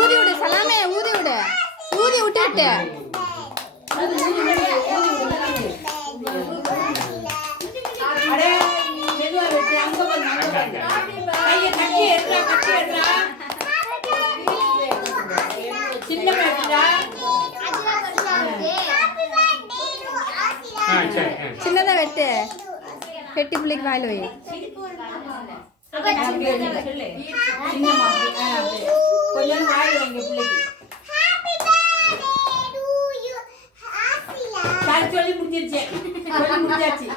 ஊதி விடு சலாமே, ஊதி விடு, ஊதி விட்டுட்டு சின்னதா வெட்டு, வெட்டி பிள்ளைக்கு வாயில வை. கொஞ்சம் வாயில வைங்க பிள்ளைக்கு. சொல்லி முடிஞ்சிருச்சு, சொல்லி முடிஞ்சாச்சு.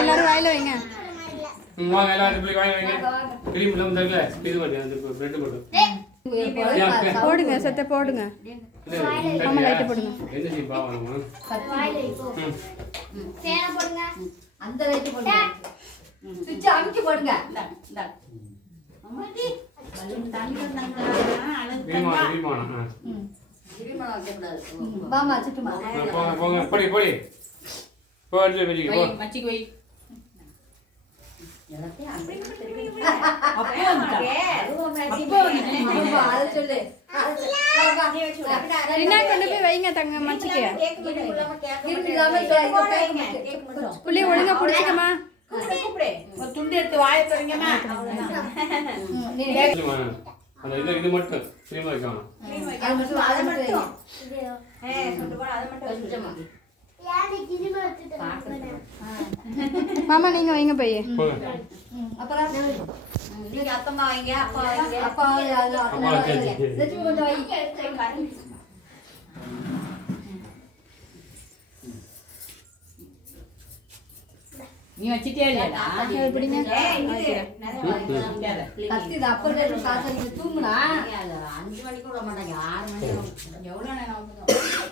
எல்லாரும் வாயில வைங்க. போடுங்க, சத்த போடுங்க. ஆமா, லைட் போடுங்க. அந்த லைட் போடுங்க. சுவிட்ச் அமுக்கி போடுங்க. பாமா சுட்டுமா. போடி போடி போடி வெஜி போ. மச்சி போய். கொண்டு போய் வைங்க தங்க மச்சிக்கு. புள்ளி ஒழுங்கா புடிச்சுக்கமா. துண்டு எடுத்து வாயை தொடங்கமா. அந்த இது மட்டும் சீமா வைக்கணும். அதை மட்டும் மாமா நீங்க வைங்க போய். அப்புறம் நீங்க அப்பமா வைங்க, அப்பா வைங்க, அப்பா கொஞ்சம் வைங்க. நீ வச்சிட்டே இல்லையா? எப்படிங்க கத்தி அப்படியே காசு தூங்குனா 5 மணிக்கு விட மாட்டாங்க, 6 மணி. எவ்வளவு நேரம்